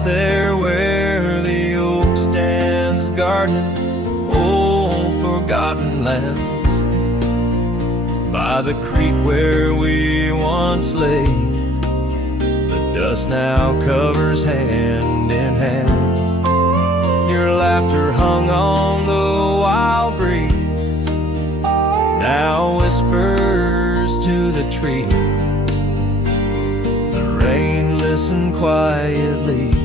out there where the oak stands gardening old forgotten lands, by the creek where we once lay, the dust now covers hand in hand. Your laughter hung on the wild breeze, now whispers to the trees. The rain listened quietly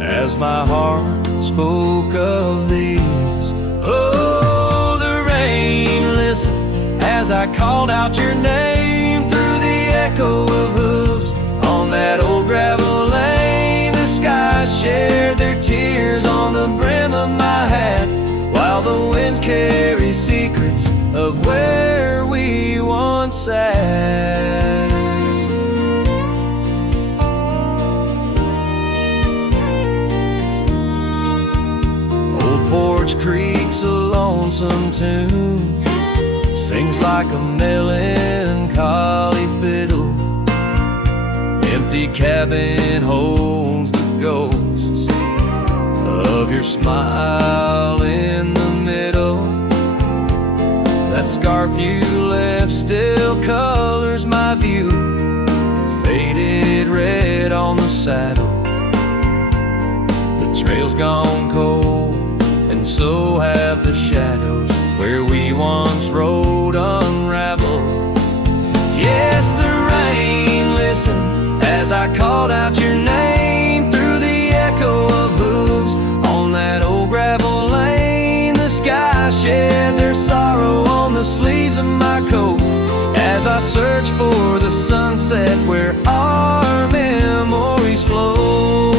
as my heart spoke of these. Oh, the rain listened as I called out your name through the echo of hooves on that old gravel lane. The skies shared their tears on the brim of my hat, while the winds carry secrets of where we once sat. Old Porch Creek's a lonesome tune, sings like a melancholy fiddle. Empty cabin holds the ghosts of your smile in the middle. That scarf you left still colors my view, faded red on the saddle. The trail's gone cold, and so have the shadows where we once rode unraveled. Yes, the rain listened as I called out your name through the echo of hooves on that old gravel lane. The sky shed their sorrow on the sleeves of my coat as I search for the sunset where our memories flow.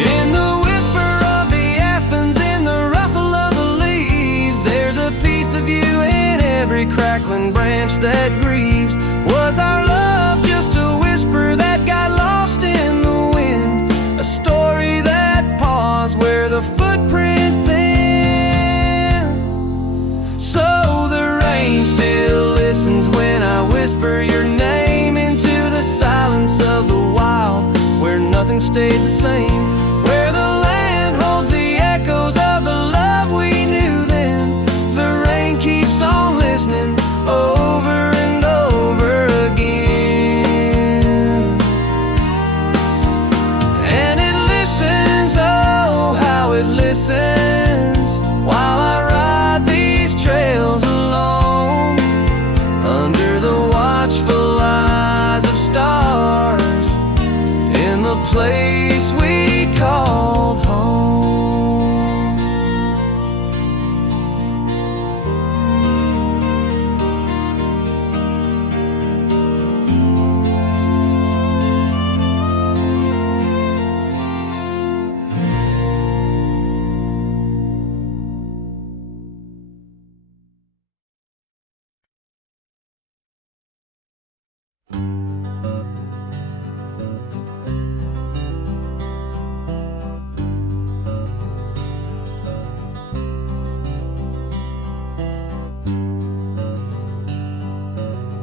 In the whisper of the aspens, in the rustle of the leaves, there's a piece of you in every crackling branch that grieves. Was our love just a whisper that got lost in the wind? A story that paused where the footprints end? So the rain still listens when I whisper your name into the silence of the wild, where nothing stayed the same, where the land holds the echoes of the love we knew then. The rain keeps on listening over and over again. And it listens, oh how it listens, while I ride these trails alone, under the watchful eyes of stars, in the place we called home.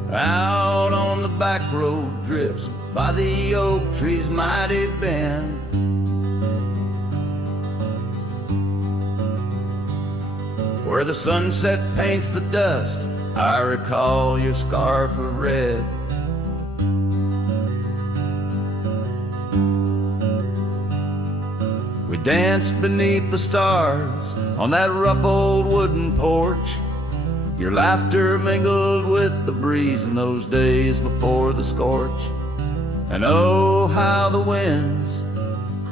Out on the back road drifts by the oak tree's mighty bend, where the sunset paints the dust, I recall your scarf of red. We danced beneath the stars on that rough old wooden porch. Your laughter mingled with the breeze in those days before the scorch. And oh, how the winds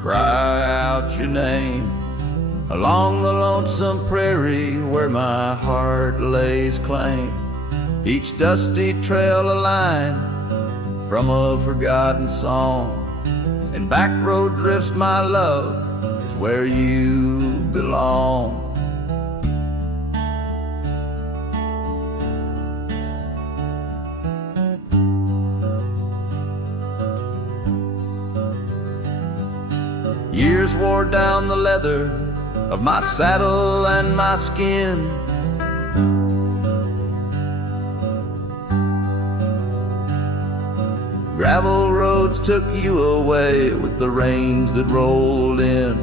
cry out your name along the lonesome prairie where my heart lays claim. Each dusty trail a line from a forgotten song, and back road drifts, my love, is where you belong. Years wore down the leather of my saddle and my skin. Gravel roads took you away with the rains that rolled in.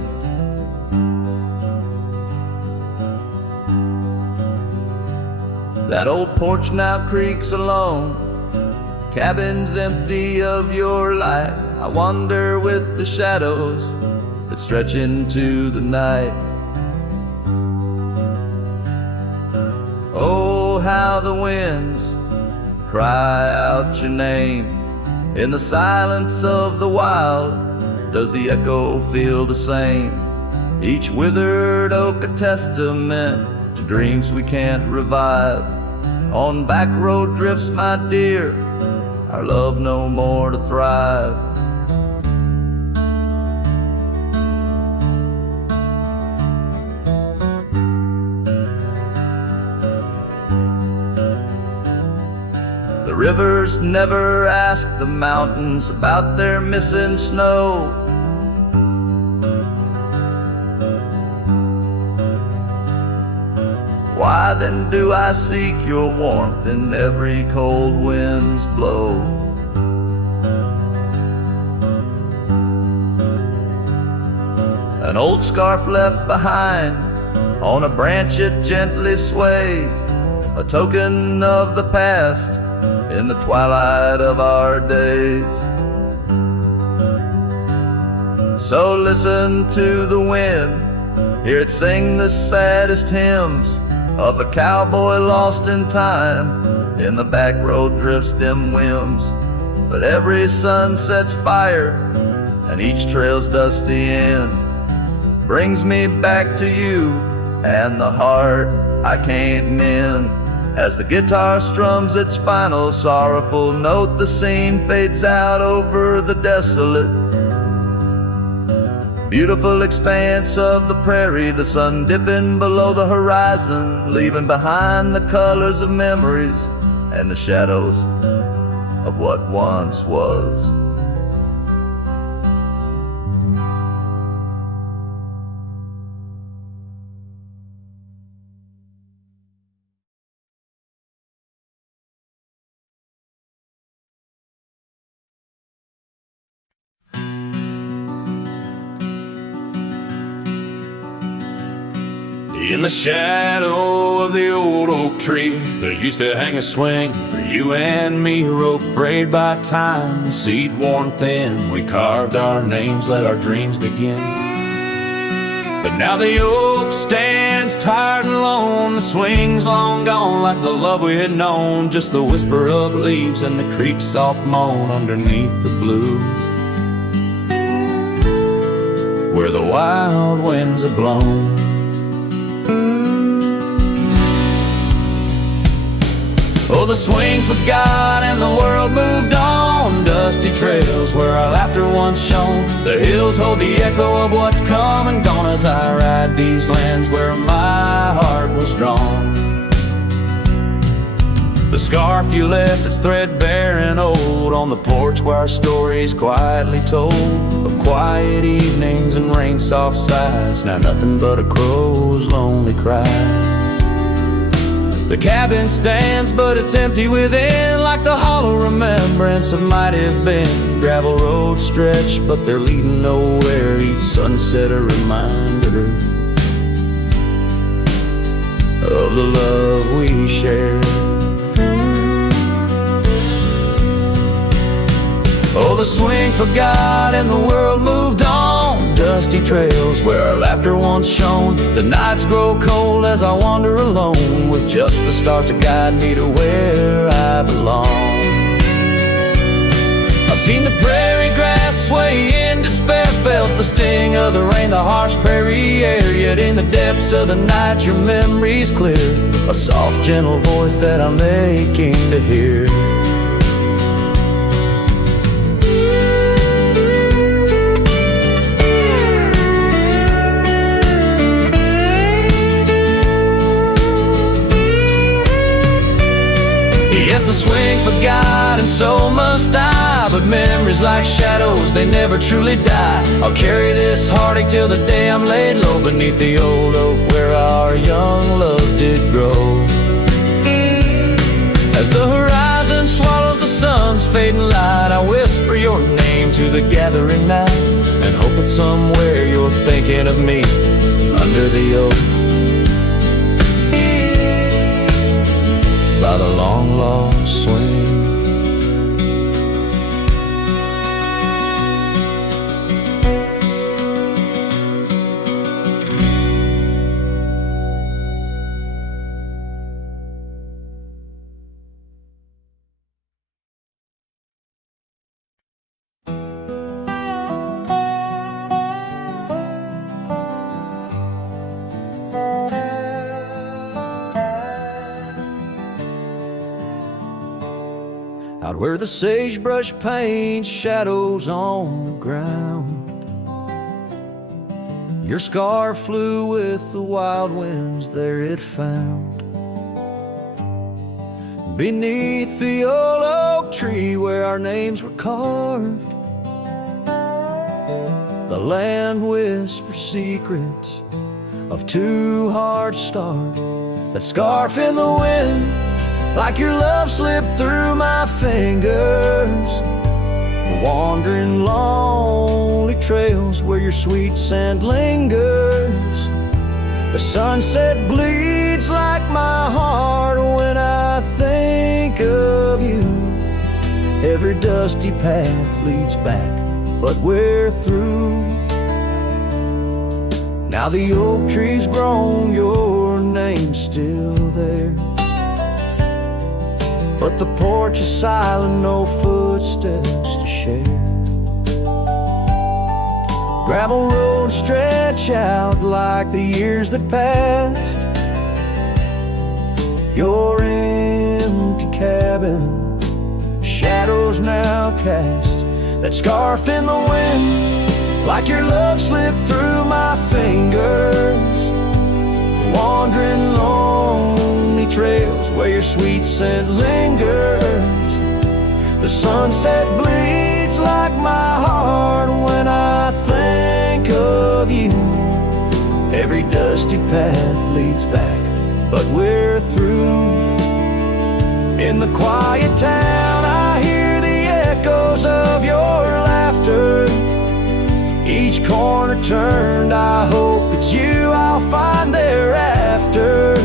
That old porch now creaks alone, cabin's empty of your light. I wander with the shadows that stretch into the night. Oh, how the winds cry out your name. In the silence of the wild, does the echo feel the same? Each withered oak a testament to dreams we can't revive. On back road drifts, my dear, our love no more to thrive. The rivers never ask the mountains about their missing snow. Why then do I seek your warmth in every cold wind's blow? An old scarf left behind on a branch it gently sways, a token of the past in the twilight of our days. So listen to the wind, hear it sing the saddest hymns of a cowboy lost in time. In the back road drifts dim whims, but every sunset's fire and each trail's dusty end brings me back to you and the heart I can't mend. As the guitar strums its final sorrowful note, the scene fades out over the desolate, beautiful expanse of the prairie, the sun dipping below the horizon, leaving behind the colors of memories and the shadows of what once was. In the shadow of the old oak tree, there used to hang a swing for you and me, a rope frayed by time, the seed worn thin. We carved our names, let our dreams begin. But now the oak stands tired and alone, the swing's long gone like the love we had known, just the whisper of leaves and the creek's soft moan underneath the blue, where the wild winds have blown. Oh, the swing forgot and the world moved on, dusty trails where our laughter once shone. The hills hold the echo of what's come and gone as I ride these lands where my heart was drawn. The scarf you left is threadbare and old on the porch where our stories quietly told, of quiet evenings and rain-soft sighs, now nothing but a crow's lonely cry. The cabin stands, but it's empty within, like the hollow remembrance of might have been. Gravel roads stretch, but they're leading nowhere, each sunset a reminder of the love we shared. Oh, the swing forgot and the world moved on, dusty trails where our laughter once shone. The nights grow cold as I wander alone, with just the stars to guide me to where I belong. I've seen the prairie grass sway in despair, felt the sting of the rain, the harsh prairie air, yet in the depths of the night your memory's clear, a soft gentle voice that I'm aching to hear. Yes, the swing forgot and so must I, but memories like shadows, they never truly die. I'll carry this heartache till the day I'm laid low beneath the old oak where our young love did grow. As the horizon swallows the sun's fading light, I whisper your name to the gathering night, and hope that somewhere you're thinking of me under the oak by the long lost swing. Out where the sagebrush paints shadows on the ground, your scar flew with the wild winds, there it found. Beneath the old oak tree where our names were carved, the land whispers secrets of two hearts starved. That scarf in the wind, like your love slipped through my fingers, wandering lonely trails where your sweet scent lingers. The sunset bleeds like my heart when I think of you. Every dusty path leads back, but we're through. Now the oak tree's grown, your name's still there, but the porch is silent, no footsteps to share. Gravel roads stretch out like the years that passed. Your empty cabin, shadows now cast. That scarf in the wind, like your love slipped through my fingers, wandering lonely trails where your sweet scent lingers. The sunset bleeds like my heart when I think of you. Every dusty path leads back, but we're through. In the quiet town I hear the echoes of your laughter. Each corner turned, I hope it's you I'll find thereafter.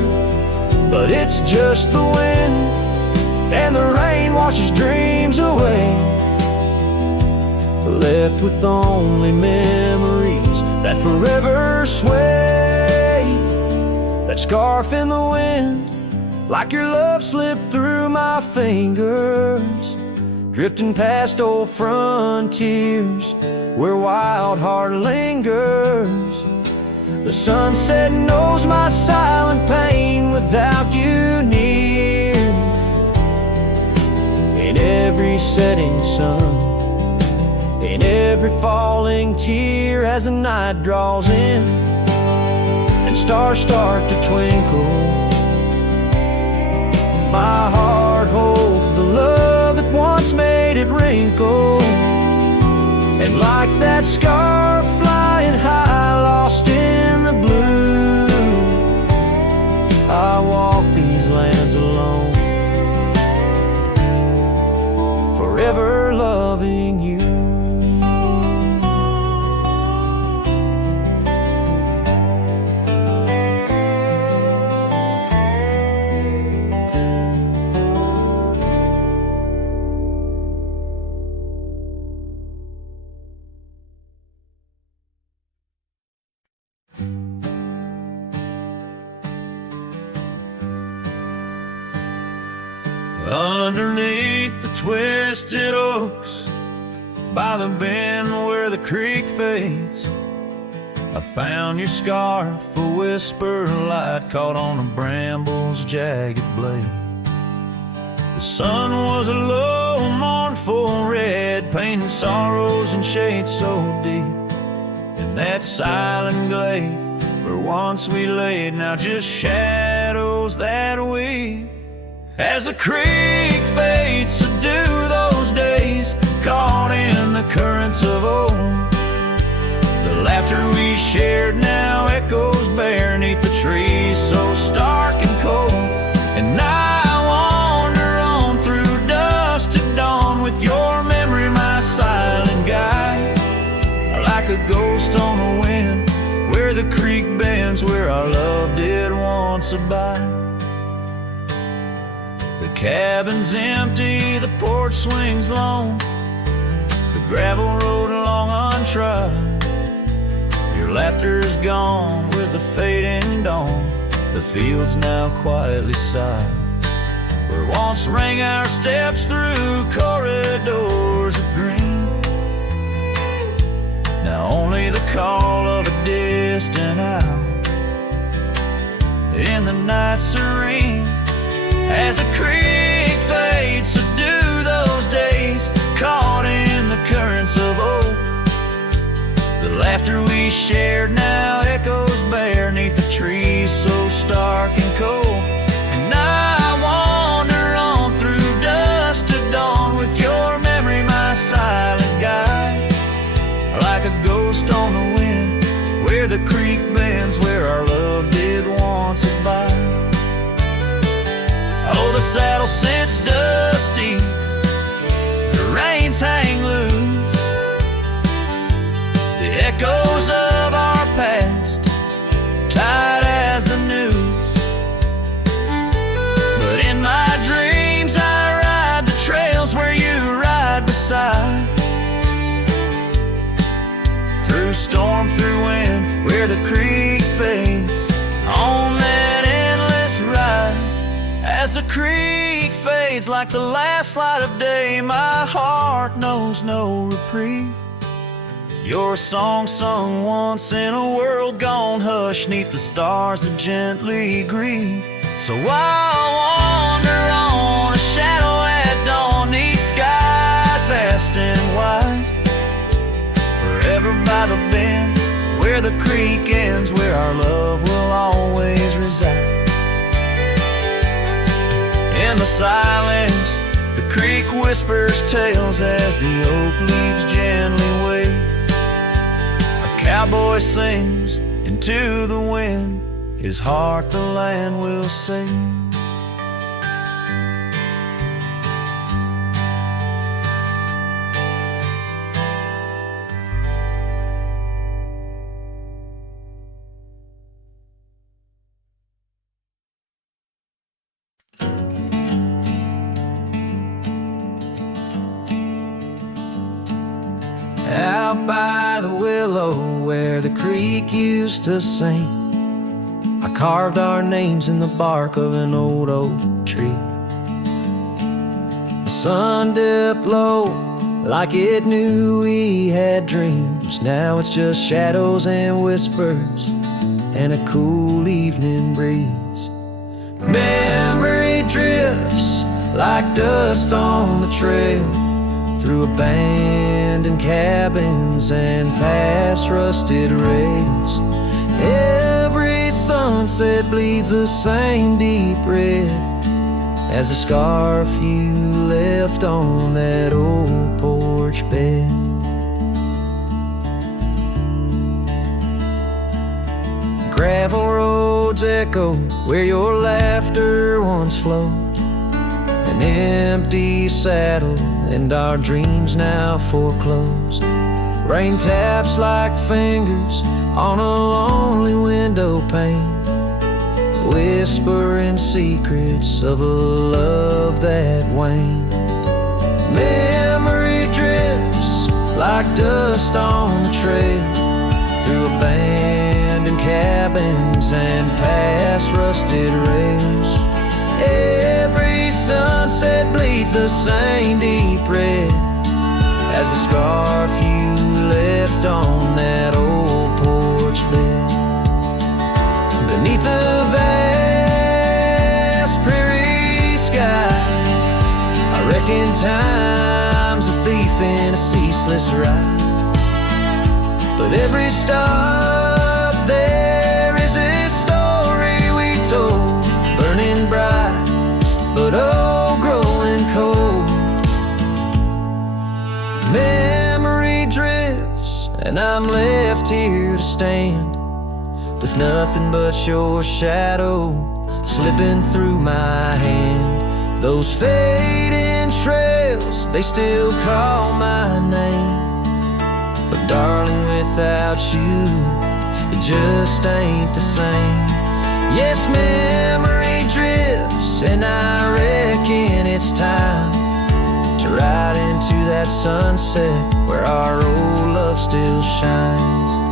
But it's just the wind, and the rain washes dreams away, left with only memories that forever sway. That scarf in the wind, like your love slipped through my fingers, drifting past old frontiers where wild heart lingers. The sunset knows my silent pain without you near. In every setting sun, in every falling tear, as the night draws in and stars start to twinkle, my heart holds the love that once made it wrinkle. And like that scarf flying high, lost in the blue, I walk these lands alone, forever loving you. Underneath the twisted oaks, by the bend where the creek fades, I found your scarf, a whisper light caught on a bramble's jagged blade. The sun was a low, mournful red, painting sorrows in shades so deep. In that silent glade where once we laid, now just shadows that weep. As the creek fades to do those days, caught in the currents of old, the laughter we shared now echoes bare neath the trees so stark and cold. And I wander on through dust to dawn with your memory my silent guide. wants a bite. The cabin's empty, the porch swings lone, the gravel road along untried. Your laughter's gone with the fading dawn, the fields now quietly sigh. Where once rang our steps through corridors of green, now only the call of a distant owl in the night serene. As the creek fades, so do those days caught in the currents of old. The laughter we shared now echoes bare 'neath the trees so stark and cold. And I wander on through dusk to dawn with your memory my silent guide, like a ghost on the wind where the creek bends, where our love did once abide. Oh, the saddle sits dusty, the reins hang loose, the echoes of our past tight as the news. But in my dreams I ride the trails where you ride beside, through storm, through wind, where the creek fades, on that endless ride. As the creek fades like the last light of day, my heart knows no reprieve. Your song sung once in a world gone hush, 'neath the stars that gently grieve. So I'll wander on, a shadow at dawn, 'neath skies vast and wide, forever by the bend where the creek ends, where our love will always reside. In the silence, the creek whispers tales as the oak leaves gently wave. A cowboy sings into the wind, his heart the land will sing. Out by the willow where the creek used to sing, I carved our names in the bark of an old oak tree. The sun dipped low like it knew we had dreams. Now it's just shadows and whispers and a cool evening breeze. Memory drifts like dust on the trail, through abandoned cabins and past rusted rails. Every sunset bleeds the same deep red as the scarf you left on that old porch bed. Gravel roads echo where your laughter once flowed, an empty saddle and our dreams now foreclosed. Rain taps like fingers on a lonely window pane, whispering secrets of a love that waned. Memory drifts like dust on the trail, through abandoned cabins and past rusted rails. Every sunset bleeds the same deep red as the scarf you left on that old porch bed. Beneath the vast prairie sky, I reckon time's a thief in a ceaseless ride. But every stop there is a story we told, burning bright but oh, growing cold. Memory drifts and I'm left here to stand, with nothing but your shadow slipping through my hand. Those fading trails, they still call my name, but darling, without you, it just ain't the same. Yes, memory drifts, and I reckon it's time to ride into that sunset where our old love still shines.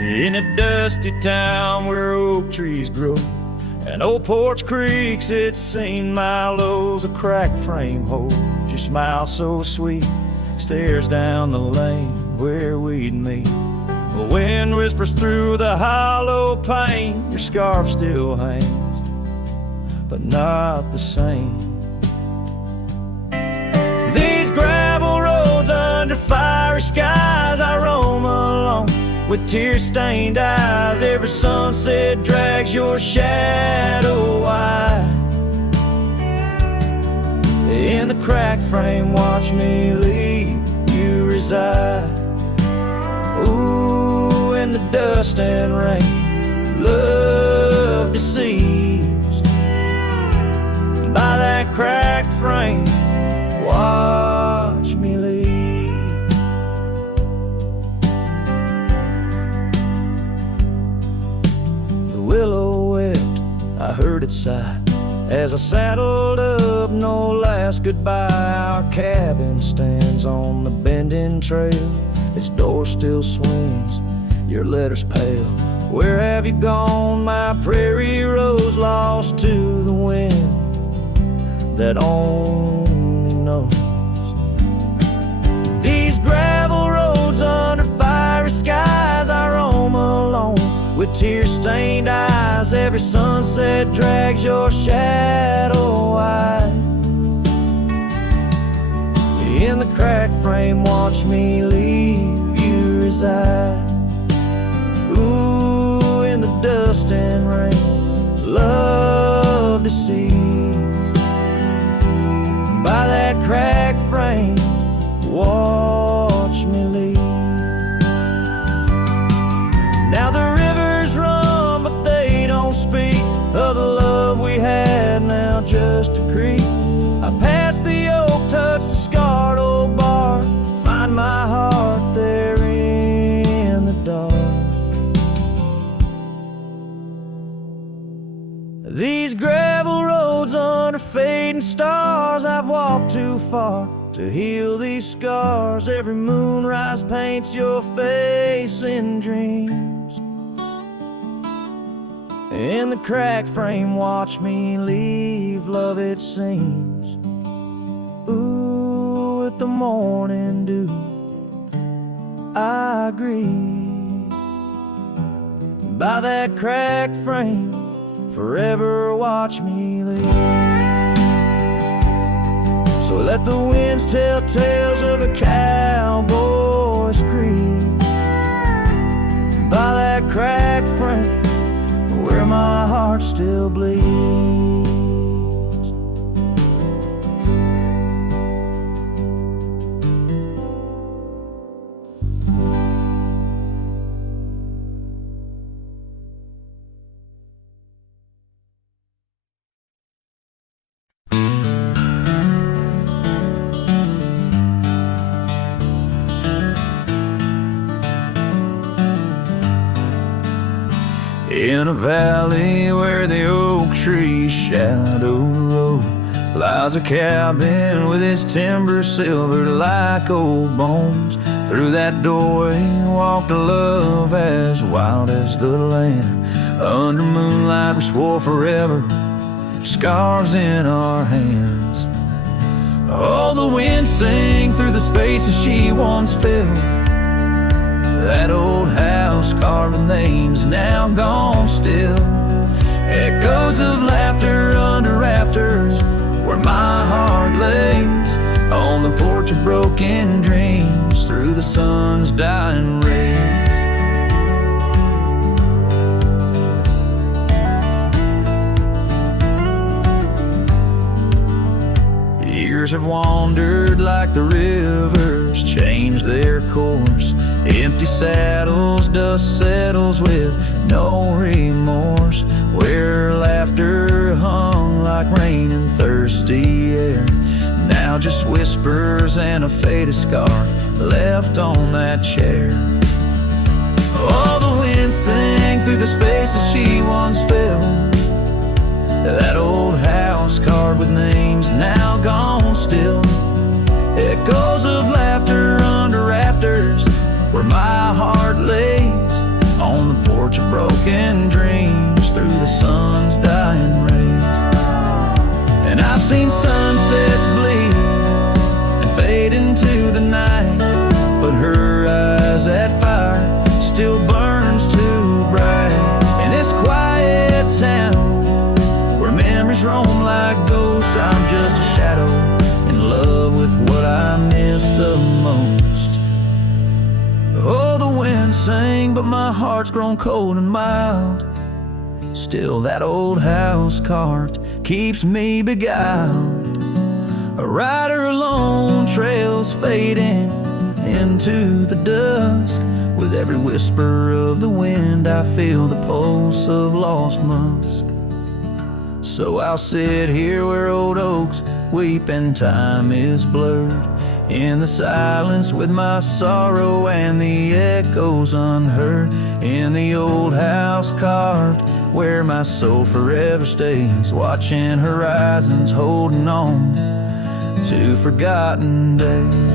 In a dusty town where oak trees grow and old porch creaks, it's seen my lows, a cracked frame holds your smile so sweet, stares down the lane where we'd meet. The wind whispers through the hollow pane, your scarf still hangs, but not the same. These gravel roads under fiery skies, I roam alone with tear-stained eyes. Every sunset drags your shadow wide. In the cracked frame, watch me leave you reside. Ooh, in the dust and rain, love deceives. By that cracked frame, watch me leave. Willow wept, I heard it sigh as I saddled up, no last goodbye. Our cabin stands on the bending trail, its door still swings, your letters pale. Where have you gone, my prairie rose, lost to the wind that only knows? These gravel roads under fiery skies, I roam alone with tear-stained eyes. Every sunset drags your shadow wide. In the cracked frame, watch me leave you reside. Ooh, in the dust and rain, love deceives. By that cracked frame, watch me leave. Now the rivers run, but they don't speak of the love we had, now just a creek. I pass the oak, touch the scarred old bar, find my heart there in the dark. These gravel roads under fading stars, I've walked too far to heal these scars. Every moonrise paints your face in dreams. In the cracked frame, watch me leave, love it seems. Ooh, with the morning dew, I grieve. By that cracked frame, forever watch me leave. So let the winds tell tales of a cowboy's creed. By that cracked frame, where my heart still bleeds. In a valley where the oak trees shadow the road, lies a cabin with its timber silvered like old bones. Through that doorway walked a love as wild as the land. Under moonlight we swore forever, scarves in our hands. Oh, the wind sang through the spaces she once filled. That old house carving names now gone still. Echoes of laughter under rafters where my heart lays. On the porch of broken dreams through the sun's dying rays. Years have wandered like the rivers, changed their course. Empty saddles, dust settles with no remorse. Where laughter hung like rain in thirsty air, now just whispers and a faded scarf left on that chair. Oh, the wind sang through the spaces she once filled. That old house carved with names now gone still. Echoes of laughter under rafters where my heart lays, on the porch of broken dreams through the sun's dying rays. And I've seen sunsets bleed and fade into the night, but her eyes, that fire still burns too bright. In this quiet town where memories roam like ghosts, I'm just a shadow in love with what I miss the most. Oh, the wind sang, but my heart's grown cold and mild. Still that old house carved keeps me beguiled. A rider alone, trails fading into the dusk. With every whisper of the wind, I feel the pulse of lost musk. So I'll sit here where old oaks weep and time is blurred, in the silence with my sorrow and the echoes unheard. In the old house carved where my soul forever stays, watching horizons, holding on to forgotten days.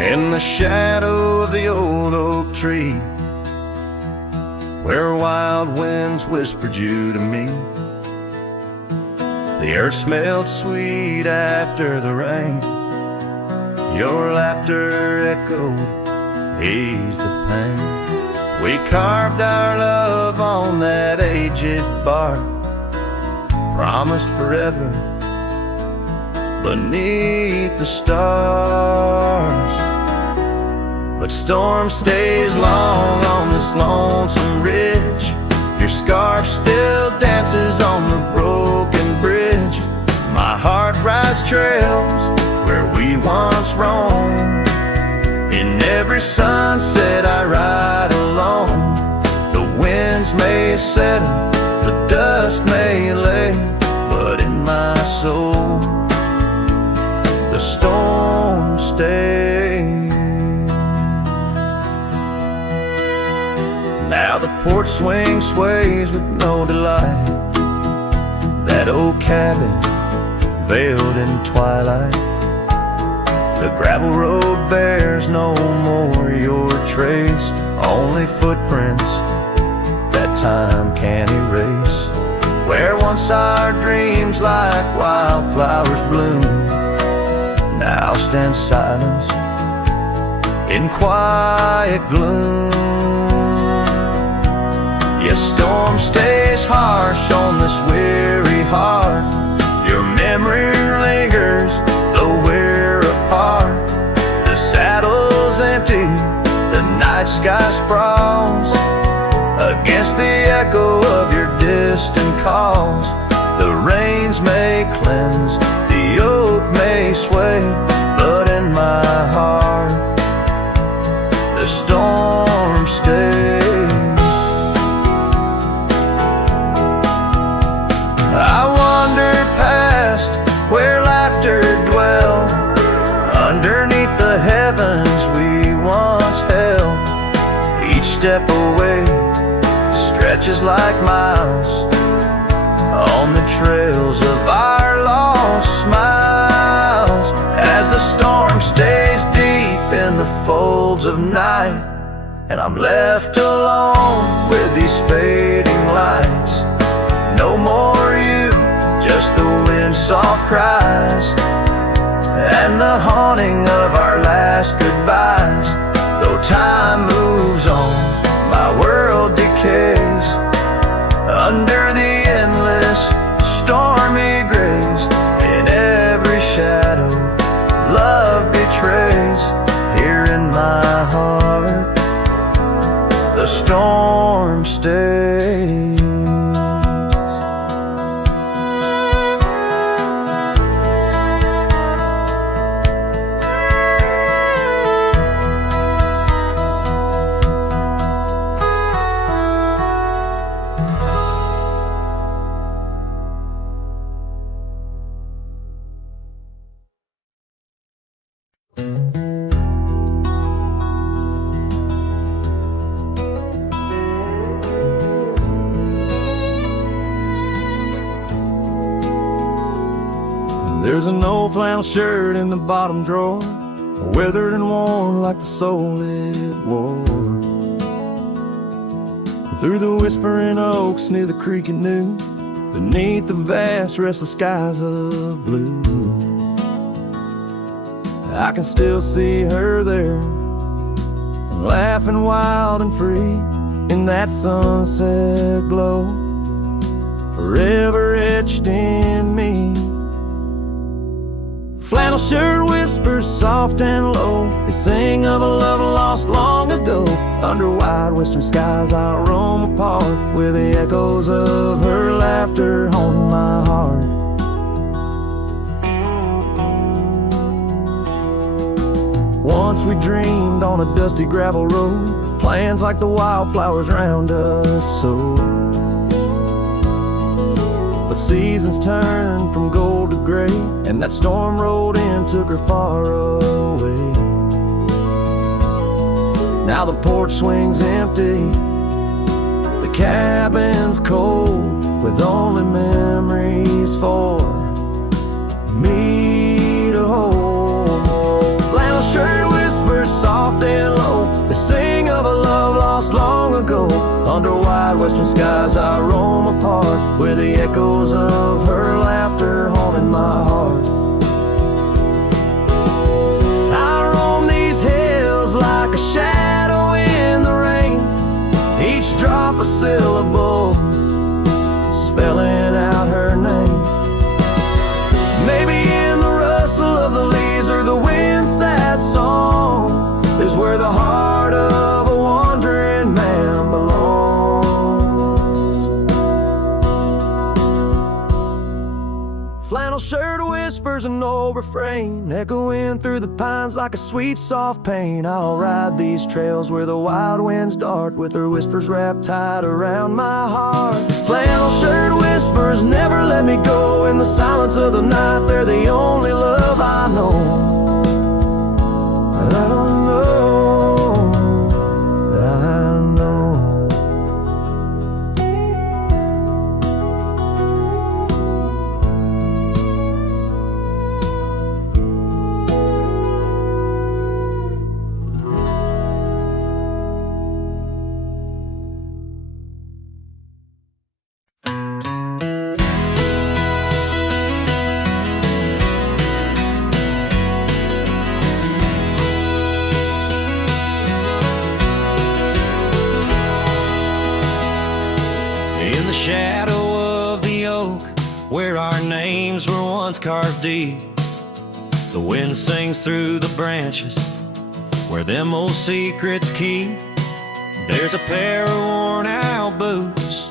In the shadow of the old oak tree, where wild winds whispered you to me, the earth smelled sweet after the rain. Your laughter echoed, eased the pain. We carved our love on that aged bark, promised forever beneath the stars. But storm stays long on this lonesome ridge. Your scarf still dances on the broken bridge. My heart rides trails where we once roamed. In every sunset I ride alone. The winds may settle, the dust may lay, but in my soul the storm stays. Now the porch swing sways with no delight. That old cabin veiled in twilight. The gravel road bears no more your trace, only footprints that time can't erase. Where once our dreams like wildflowers bloom, now stand silence in quiet gloom. Yes, storm stays harsh on this weary heart. Your memory lingers, though we're apart. The saddle's empty, the night sky sprawls against the echo of your distant calls. The rains may cleanse, the oak may sway, but in my heart the storm stays. I wander past where laughter dwelled, underneath the heavens we once held. Each step away stretches like miles on the trails of our lost smiles. As the storm stays deep in the folds of night, and I'm left alone with these fading lights. No more you, just the wind's soft cries and the haunting of our last goodbyes. Though time moves on, my world decays under the endless stormy grays. In every shadow, love betrays. Here in my heart, the storm stays. There's an old flannel shirt in the bottom drawer, weathered and worn like the soul it wore. Through the whispering oaks near the creek it knew, beneath the vast restless skies of blue, I can still see her there, laughing wild and free in that sunset glow, forever etched in me. Flannel shirt whispers soft and low, they sing of a love lost long ago. Under wide western skies I roam apart, with the echoes of her laughter haunting my heart. Once we dreamed on a dusty gravel road, plans like the wildflowers round us so. But seasons turned from gold to gray, and that storm rolled in, took her far away. Now the porch swings empty, the cabin's cold, with only memories for me to hold. Flannel shirt whispers soft and low, they sing of a love lost long ago. Under wide western skies I roam apart, where the echoes of her laughter haunting my heart. I roam these hills like a shadow in the rain, each drop a syllable, spelling out her name. Maybe in the rustle of the leaves or the wind's sad song is where the heart of a wandering man belongs. Flannel shirt whispers an old refrain, echoing through the pines like a sweet soft pain. I'll ride these trails where the wild winds dart, with her whispers wrapped tight around my heart. Flannel shirt whispers never let me go, in the silence of the night they're the only love I know. I don't know, I know. In the shadow of the oak, where our names were once carved deep, the wind sings through the branches, where them old secrets keep. There's a pair of worn out boots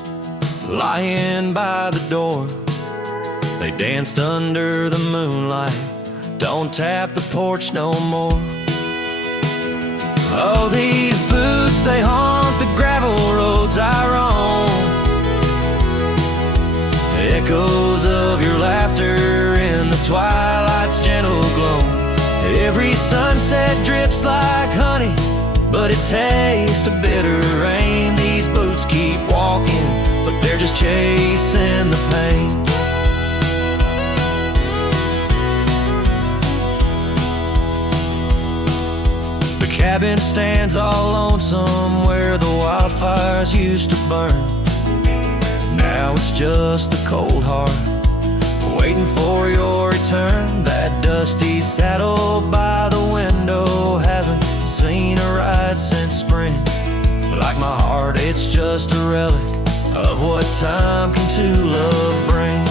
lying by the door. They danced under the moonlight, don't tap the porch no more. Oh, these boots, they haunt the gravel roads I roam, echoes of your laughter in the twilight's gentle glow. Every sunset drips like honey, but it tastes a bitter rain. These boots keep walking, but they're just chasing the pain. The cabin stands all lonesome where the wildfires used to burn. Now it's just the cold heart waiting for your return. That dusty saddle by the window hasn't seen a ride since spring. Like my heart, it's just a relic of what time can to love bring.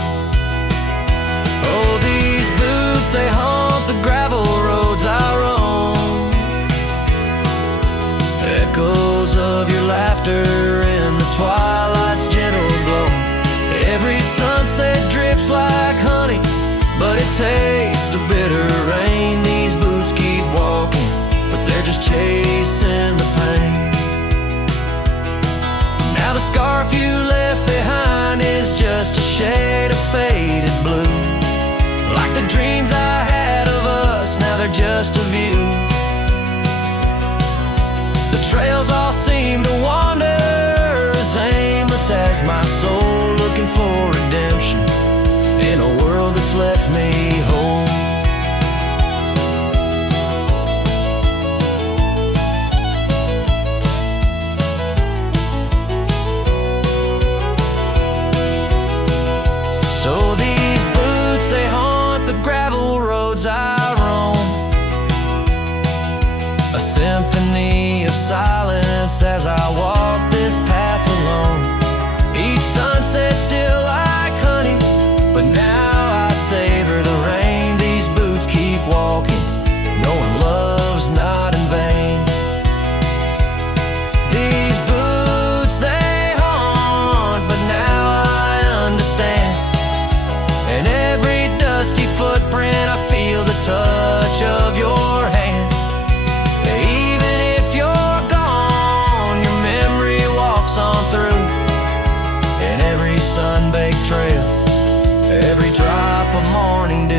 Oh, these boots, they haunt the gravel roads I roam. Echoes of your laughter in the twilight's gentle glow. Every sunset drips like honey, but it tastes of bitter rain. These boots keep walking, but they're just chasing the pain. Now the scarf you left behind is just a shade of faded blue. Like the dreams I had of us, now they're just a view. The trails all seem to wander as aimless as my soul, looking for redemption in a world that's left me whole. So these boots, they haunt the gravel roads I roam. A symphony of silence as I walk this path alone. Each sunset still like honey, but now I savor the rain. These boots keep walking, knowing love's not in vain. These boots, they haunt, but now I understand. In every dusty footprint I feel the touch of your hand. Even if you're gone, your memory walks on through. In every sun-baked trail, every drop of morning dew.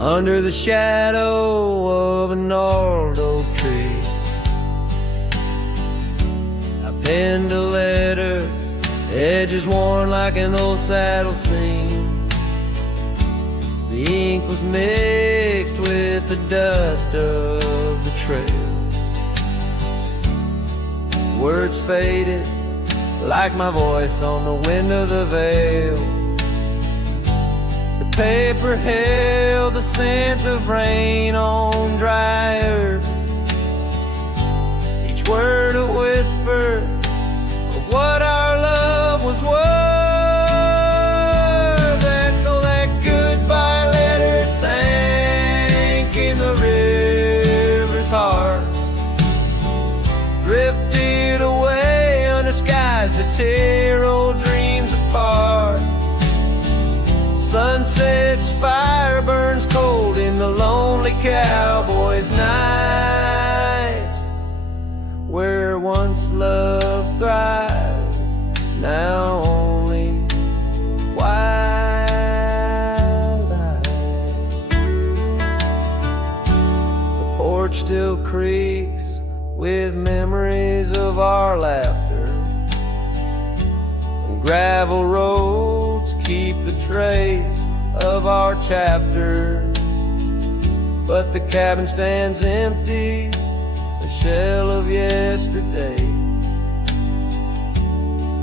Under the shadow of an old oak tree, I penned a letter, edges worn like an old saddle seam. The ink was mixed with the dust of the trail. Words faded like my voice on the wind of the veil. Paper held the scent of rain on dry earth. Each word a whisper of what our love was worth. Till that goodbye letter sank in the river's heart, drifted away under skies that tear old dreams apart. Sunset's fire burns cold in the lonely cowboy's night. Where once love thrived, now only wild eyes. The porch still creaks with memories of our laughter, and gravel roads keep the trace of our chapters. But the cabin stands empty, a shell of yesterday,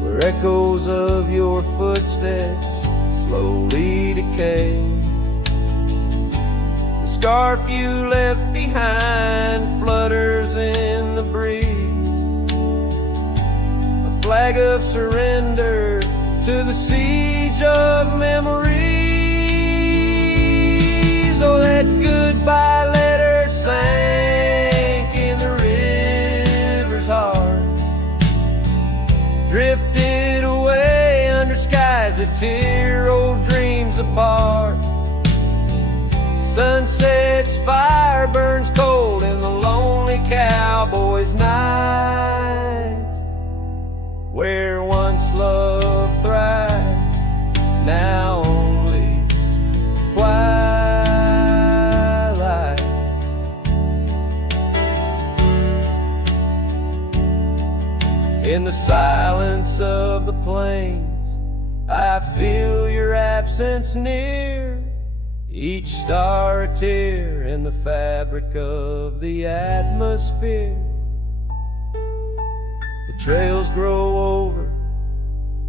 where echoes of your footsteps slowly decay. The scarf you left behind flutters in the breeze, a flag of surrender to the siege of memories. Oh, that goodbye letter sank in the river's heart, drifted away under skies that tear old dreams apart. Sunset's fire burns cold in the lonely cowboy's night. Where once love thrived, now absence near, each star a tear in the fabric of the atmosphere. The trails grow over,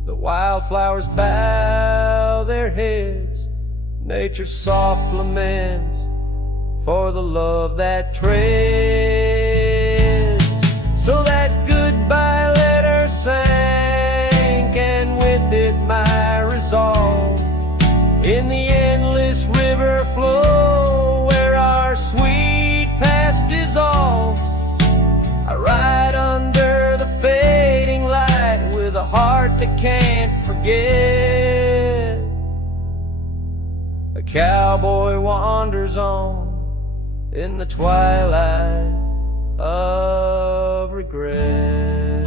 the wildflowers bow their heads, nature's soft laments for the love that treads. So that goodbye letter sank, and with it my resolve, in the endless river flow where our sweet past dissolves. I ride under the fading light with a heart that can't forget. A cowboy wanders on in the twilight of regret.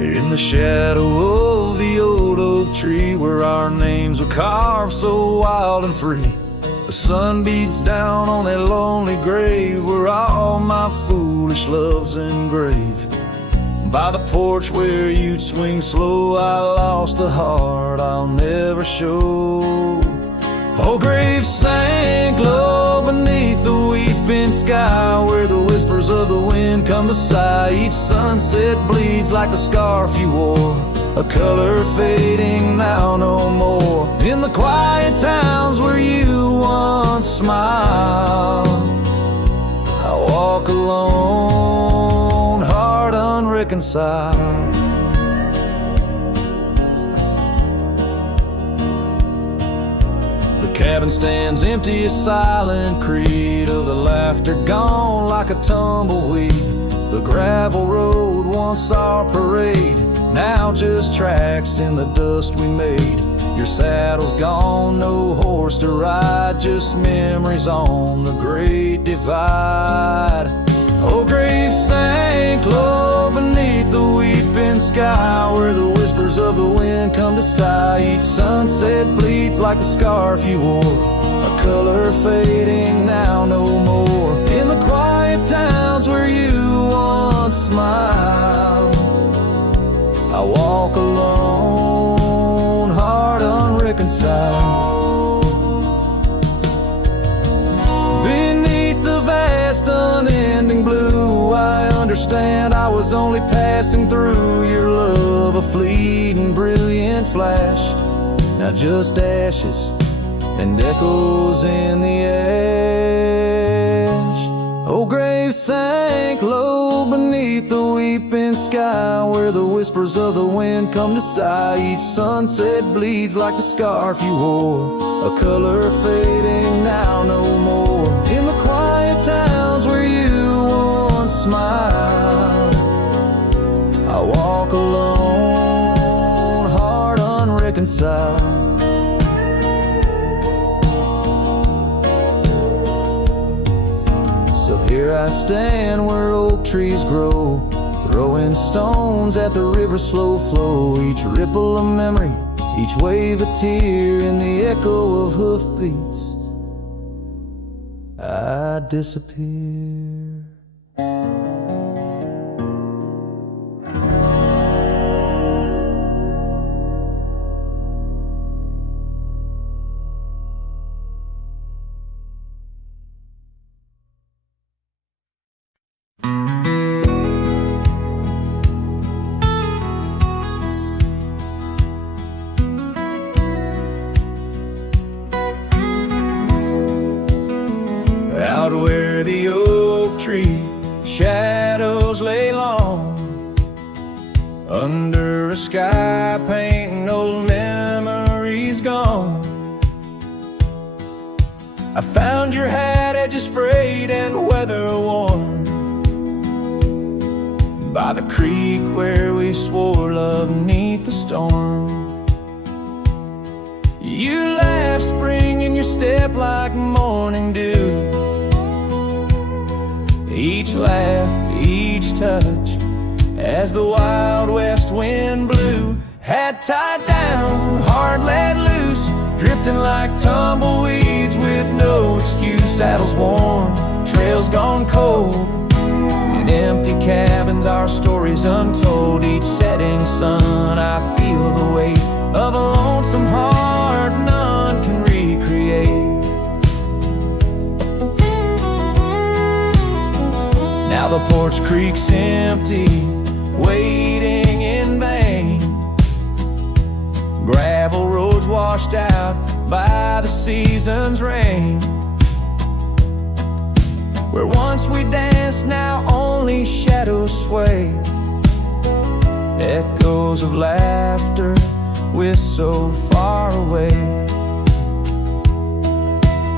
In the shadow of the old oak tree, where our names were carved so wild and free, the sun beats down on that lonely grave where all my foolish love's engraved. By the porch where you'd swing slow, I lost the heart I'll never show. Oh, grave sank low beneath the weeping sky, where the whispers of the wind come to sigh. Each sunset bleeds like the scarf you wore, a color fading now no more. In the quiet towns where you once smiled, I walk alone, heart unreconciled. The cabin stands empty, a silent creed of the laughter gone like a tumbleweed. The gravel road, once our parade, now just tracks in the dust we made. Your saddle's gone, no horse to ride, just memories on the great divide. Oh, grave sank low beneath the weeping sky, where the whispers of the wind come to sigh. Each sunset bleeds like the scarf you wore, a color fading now no more. In the quiet towns where you once smiled, I walk alone, heart unreconciled. Beneath the vast unending blue, I understand I was only passing through. Your love a fleeting brilliant flash, now just ashes and echoes in the ash. Oh, grave sank low beneath the weeping sky, where the whispers of the wind come to sigh. Each sunset bleeds like the scarf you wore, a color fading now no more. In the quiet towns where you once smiled, I walk alone, heart unreconciled. So here I stand where oak trees grow, throwing stones at the river's slow flow. Each ripple a memory, each wave a tear, in the echo of hoofbeats I disappear. Out where the oak tree shadows lay long, under a sky painting old memories gone, I found your hat, edges frayed and weather worn, by the creek where we swore love neath the storm. You laughed, spring in your step like morning dew, each laugh, each touch, as the Wild West wind blew. Head tied down, heart let loose, drifting like tumbleweeds with no excuse. Saddles worn, trails gone cold, in empty cabins our stories untold. Each setting sun I feel the weight of a lonesome heart none can recreate. Now the porch creak's empty, waiting in vain. Gravel roads washed out by the season's rain. Where once we danced, now only shadows sway. Echoes of laughter, we're so far away.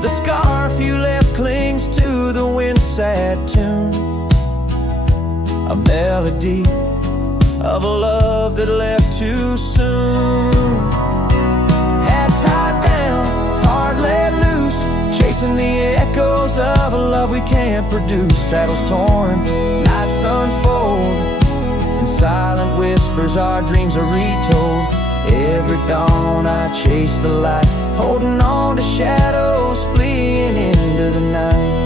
The scarf you left clings to the wind-sad tune, a melody of a love that left too soon. Hat tied down, heart let loose, chasing the echoes of a love we can't produce. Saddles torn, nights unfold, in silent whispers our dreams are retold. Every dawn I chase the light, holding on to shadows, fleeing into the night.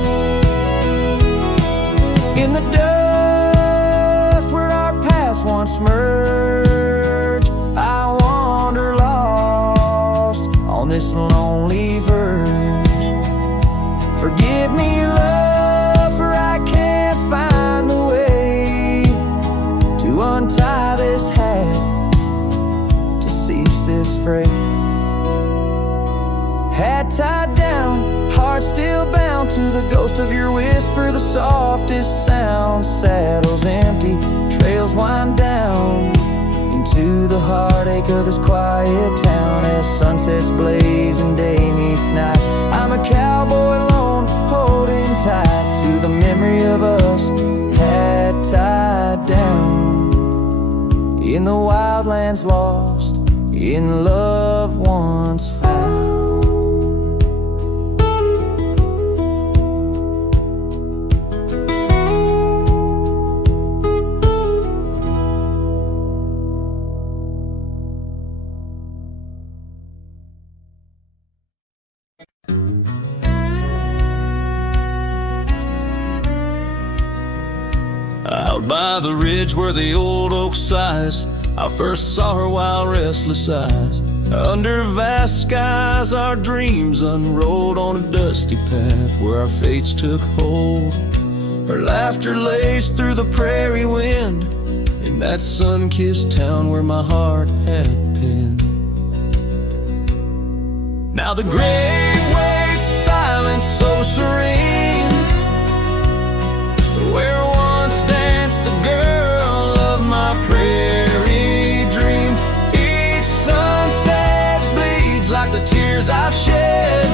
In the dust where our paths once merged, I wander lost on this lonely verge. Forgive me, love, for I can't find the way to untie this hat, to cease this fray. Hat tied down, heart still bound to the ghost of your whisper, the softest sound. Saddles empty, trails wind down into the heartache of this quiet town. As sunsets blaze and day meets night, I'm a cowboy alone, holding tight to the memory of us. Hat tied down in the wildlands lost, in love once found. Out by the ridge where the old oak sighs, I first saw her wild restless eyes. Under vast skies our dreams unrolled on a dusty path where our fates took hold. Her laughter laced through the prairie wind in that sun-kissed town where my heart had been. Now the grave waits silent, so serene, where once danced the girl of my prairie dream. Each sunset bleeds like the tears I've shed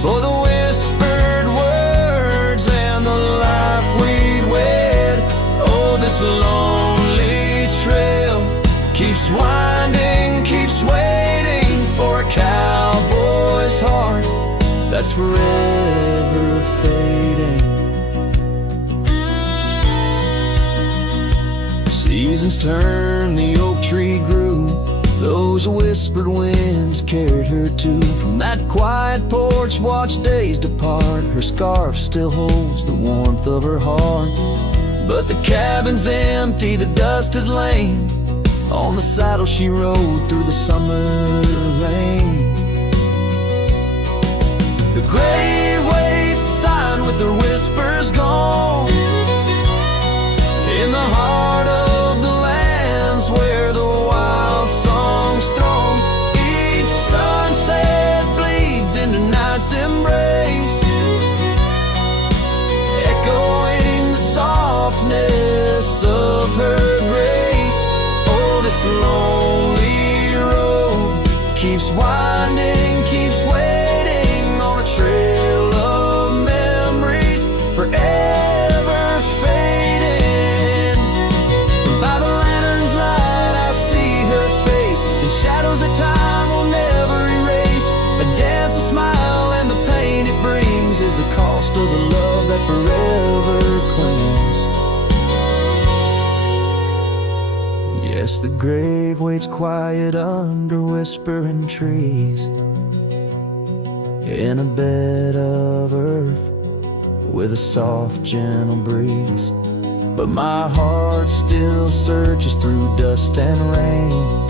for the whispered words and the life we'd wed. Oh, this lonely trail keeps winding, keeps waiting for a cowboy's heart that's forever fading. Seasons turned, the oak tree grew, those whispered winds carried her to. From that quiet porch watch days depart, her scarf still holds the warmth of her heart. But the cabin's empty, the dust has lain on the saddle she rode through the summer rain. The grave waits silent with her whispers gone, in the heart of the lands where the wild song's thrown. Each sunset bleeds into night's embrace, echoing the softness of her grace. Oh, this lonely road keeps winding, keeps waiting on a trail the grave waits quiet under whispering trees, in a bed of earth with a soft, gentle breeze. But my heart still searches through dust and rain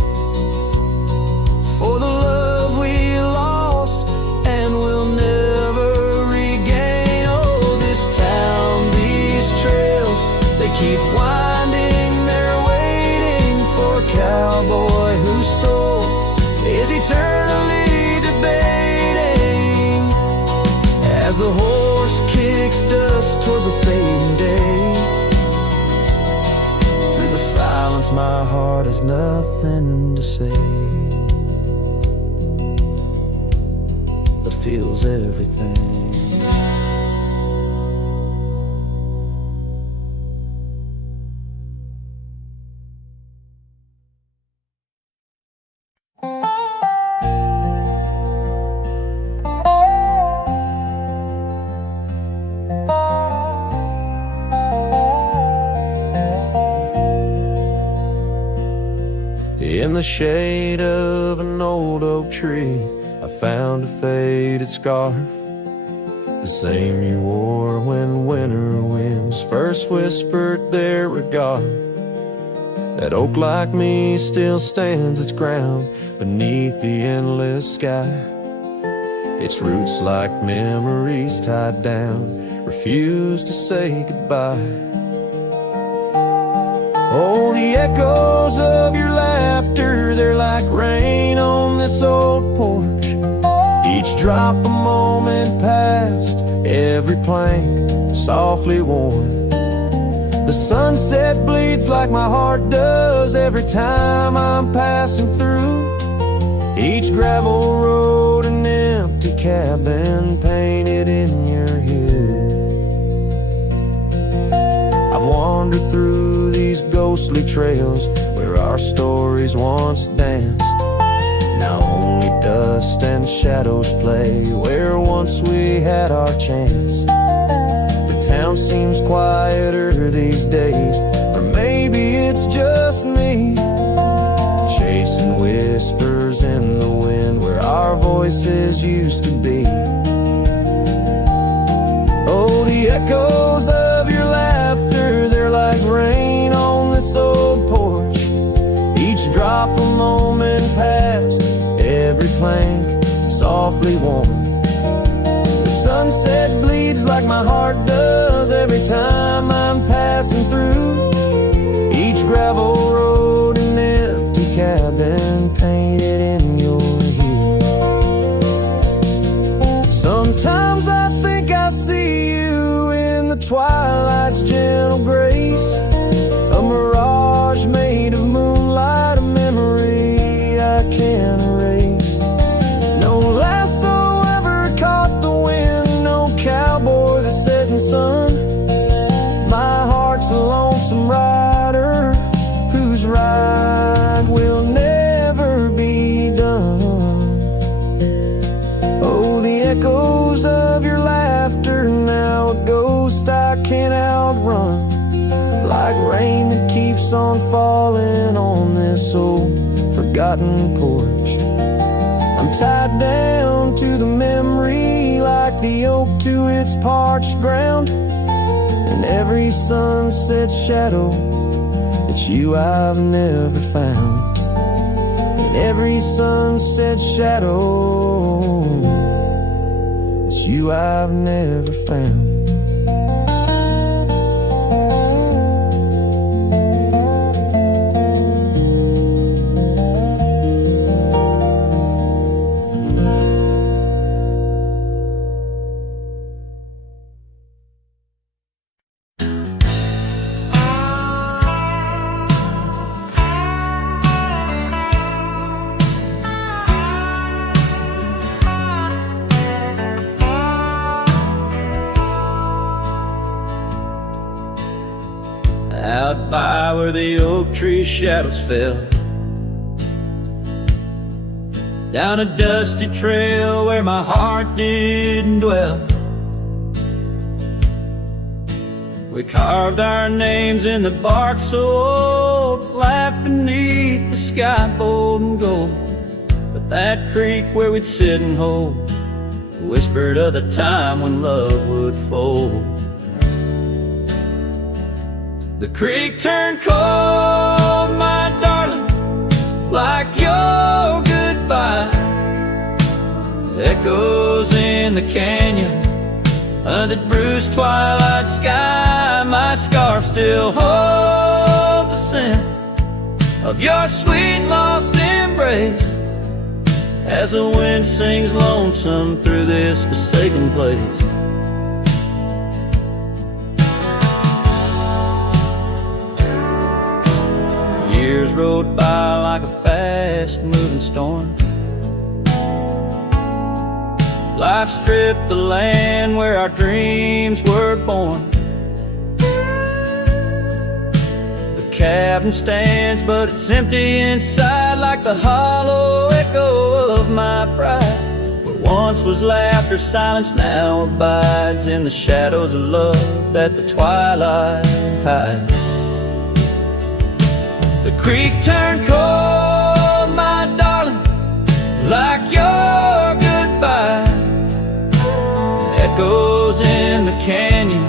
for the love we lost and will never regain. Oh, this town, these trails, they keep winding, they're waiting for a cowboy whose soul is eternally debating as the horse kicks dust towards a fading day. Through the silence my heart has nothing to say, but feels everything. In the shade of an old oak tree, I found a faded scarf, the same you wore when winter winds first whispered their regard. That oak like me still stands its ground beneath the endless sky, its roots like memories tied down, refuse to say goodbye. Oh, the echoes of your laughter, they're like rain on this old porch, each drop a moment past, every plank softly worn. The sunset bleeds like my heart does every time I'm passing through, each gravel road an empty cabin painted in your hue. I've wandered through these ghostly trails where our stories once danced. Now only dust and shadows play where once we had our chance. The town seems quieter these days, or maybe it's just me, chasing whispers in the wind where our voices used to be. Oh, the echoes of your laughter, they're like rain on this old porch, each drop a moment past, every plank softly worn. The sunset bleeds like my heart does every time I'm passing through, each gravel road an empty cabin painted in your hue. Sometimes I think I see you in the twilight's gentle grace, a mirage made of moonlight, a memory I can't erase. No lasso ever caught the wind, no cowboy the setting sun. My heart's a lonesome rider whose ride will never be done. Oh, the echoes of your laughter, now a ghost I can't outrun, like rain that keeps on falling on this old forgotten porch. I'm tied down to the memory like the oak to its parched ground, and every sunset shadow, it's you I've never found. And every sunset shadow, it's you I've never found. Out by where the oak tree shadows fell, down a dusty trail where my heart didn't dwell, We carved our names in the bark so old, laughed beneath the sky bold and gold. But that creek where we'd sit and hold whispered of the time when love would fold. The creek turned cold, my darling, like your goodbye. Echoes in the canyon, under the bruised twilight sky. My scarf still holds the scent of your sweet lost embrace, as the wind sings lonesome through this forsaken place. Years rode by like a fast-moving storm. Life stripped the land where our dreams were born. The cabin stands, but it's empty inside, like the hollow echo of my pride. Where once was laughter, silence now abides in the shadows of love that the twilight hides. The creek turned cold, my darling, like your goodbye. Echoes in the canyon,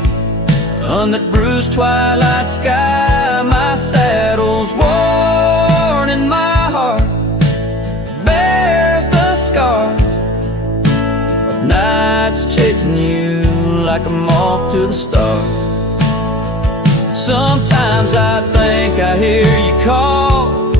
on that bruised twilight sky. My saddle's worn and my heart bears the scars of nights chasing you like a moth to the stars. Sometimes I think I hear you call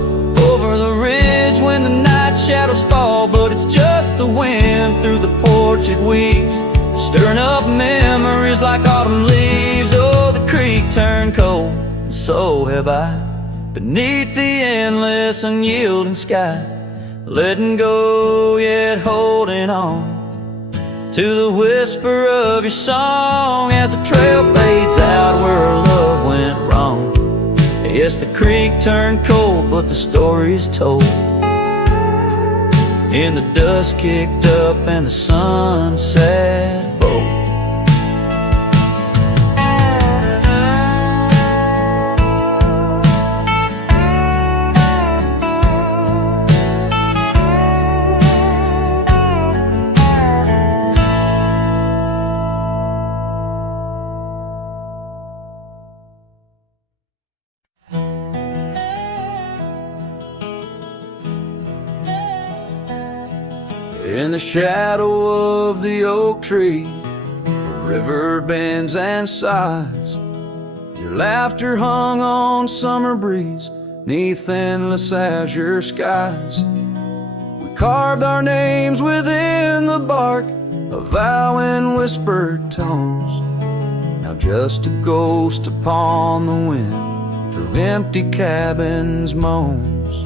over the ridge when the night shadows fall, but it's just the wind through the porch it weaves, stirring up memories like autumn leaves. Oh, the creek turned cold, and so have I, beneath the endless unyielding sky. Letting go yet holding on to the whisper of your song, as the trail fades out where our love went wrong. Yes, the creek turned cold, but the story's told in the dust kicked up and the sunset bold. In the shadow of the oak tree, the river bends and sighs. Your laughter hung on summer breeze, 'neath endless azure skies. We carved our names within the bark, a vow in whispered tones. Now just a ghost upon the wind through empty cabins moans.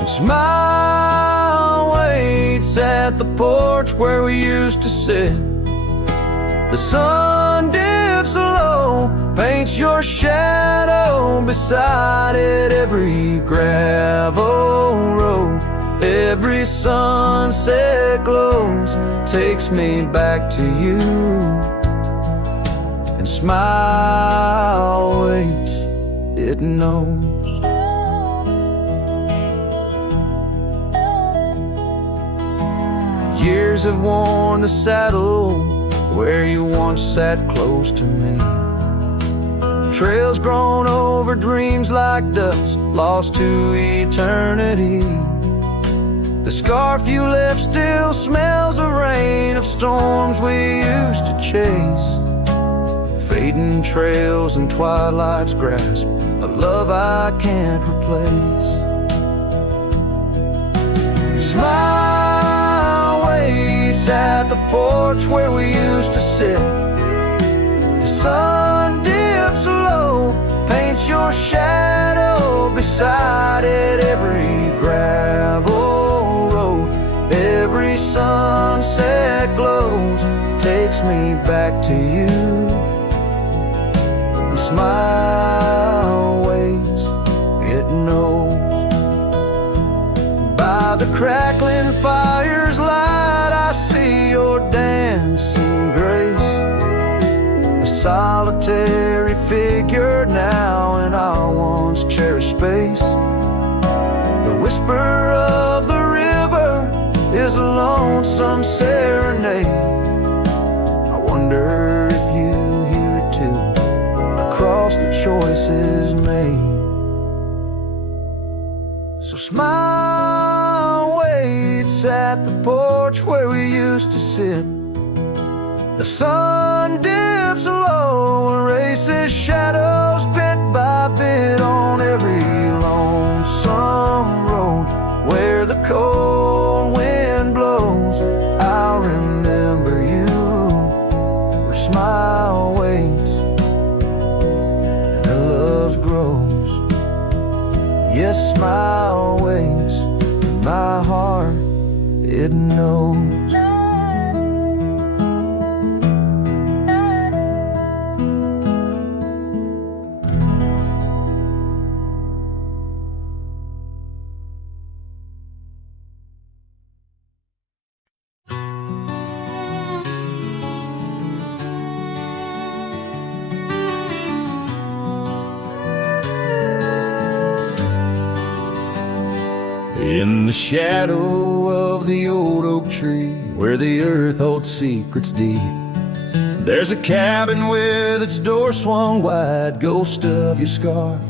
And smile waits at the porch where we used to sit. The sun dips low, paints your shadow beside it. Every gravel road, every sunset glows, takes me back to you. And smile waits, it knows. Years have worn the saddle where you once sat close to me. Trails grown over dreams like dust, lost to eternity. The scarf you left still smells of rain, of storms we used to chase. Fading trails and twilight's grasp, a love I can't replace. Smile waits at the porch where we used to sit. The sun dips low, paints your shadow beside it. Every gravel road, every sunset glows, takes me back to you. And smile waits, it knows. By the crackling fire's light, I see your dancing grace. A solitary figure now in our once cherished space. The whisper of the river is a lonesome serenade. I wonder if you hear it too, across the choices made. So smile waits at the porch where we used to sit. The sun dips low, erases shadows bit by bit on every lonesome road where the cold wind blows. I'll remember you where smile waits and our love grows. Yes, smile waits in my heart, it knows. In the shadow of the old oak tree, where the earth holds secrets deep, there's a cabin with its door swung wide, ghost of your scarf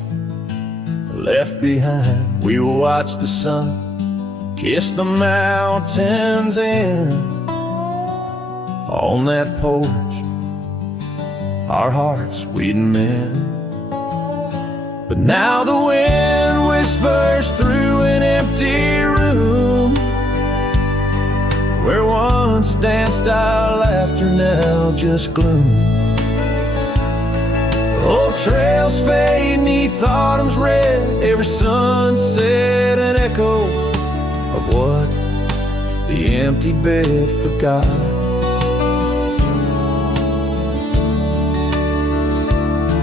left behind. We will watch the sun kiss the mountains in. On that porch, our hearts we'd mend. But now the wind whispers through an empty room, where once danced our laughter, now just gloom. Old trails fade 'neath autumn's red, every sunset an echo of what the empty bed forgot.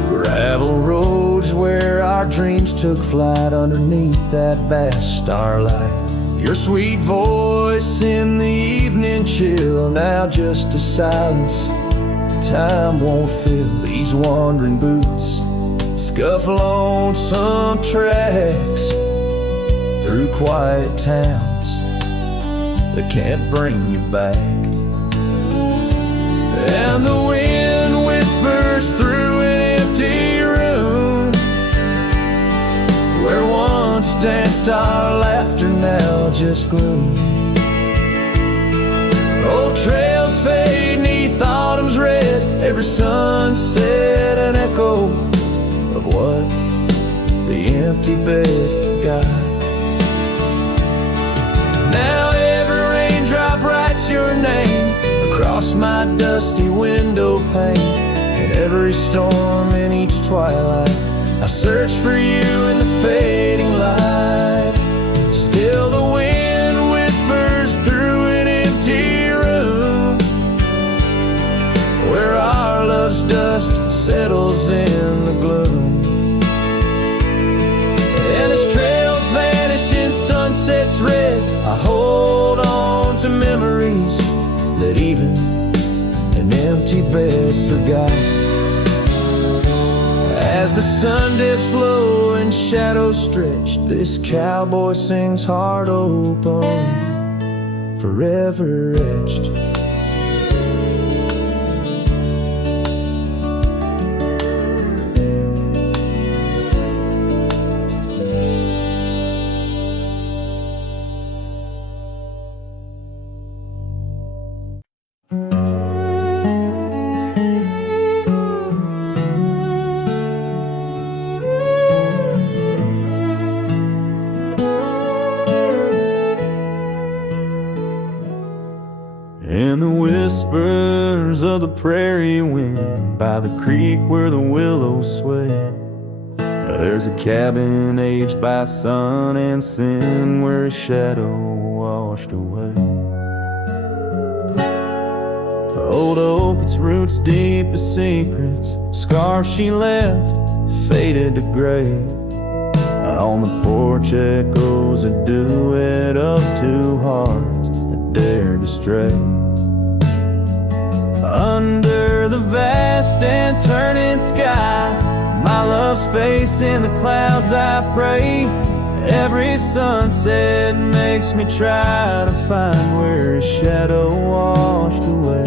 Gravel roads where our dreams took flight underneath that vast starlight. Your sweet voice in the evening chill, now just a silence time won't fill. These wandering boots scuff lonesome tracks through quiet towns that can't bring you back. And the wind whispers through an empty room, where once danced our laughter, now just gloom. Old trails fade 'neath autumn's red, every sunset an echo of what the empty bed forgot. Now every raindrop writes your name across my dusty window pane. In every storm, in each twilight, I search for you in the fading light. Still the wind whispers through an empty room, where our love's dust settles in the gloom. And as trails vanish in sunsets red, I hold on to memories that even an empty bed forgot. As the sun dips low and shadows stretch, this cowboy sings heart open, forever etched. And the whispers of the prairie wind by the creek where the willows sway. There's a cabin aged by sun and sin, where a shadow washed away. The old oak, its roots deep as secrets, scars she left faded to gray. On the porch echoes a duet of two hearts that dared to stray. Under the the vast and turning sky, my love's face in the clouds I pray. Every sunset makes me try to find where his shadow washed away.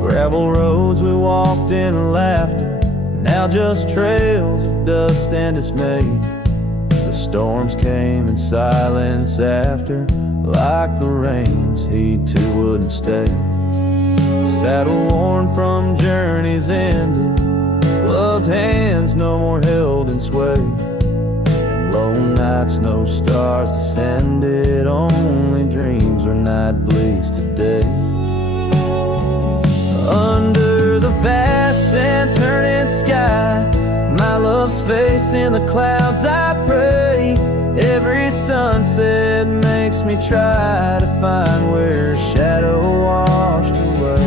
Gravel roads we walked in laughter, now just trails of dust and dismay. The storms came in silence after, like the rains, he too wouldn't stay. Saddle worn from journeys ended, gloved hands no more held in sway. And lone nights, no stars descended, only dreams where night bleeds today. Under the vast and turning sky, my love's face in the clouds I pray. Every sunset makes me try to find where his shadow washed away.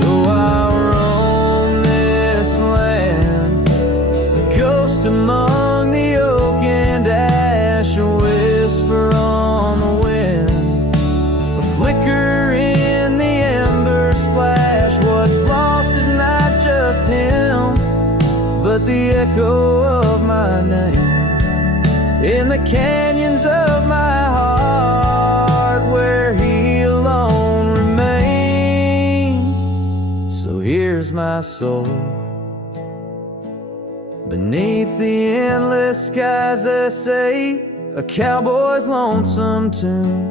So I roam this land, a ghost among the oak and ash, a whisper on the wind, a flicker in the embers flash. What's lost is not just him, but the echo of my name in the canyons of my heart, where he alone remains. So here's my soul beneath the endless skies, they say, a cowboy's lonesome tune,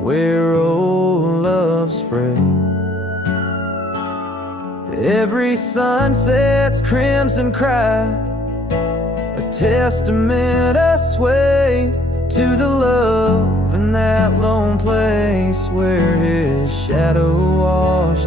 where old love's frayed. Every sunset's crimson cry, a testament I sway to the love in that lone place where his shadow washed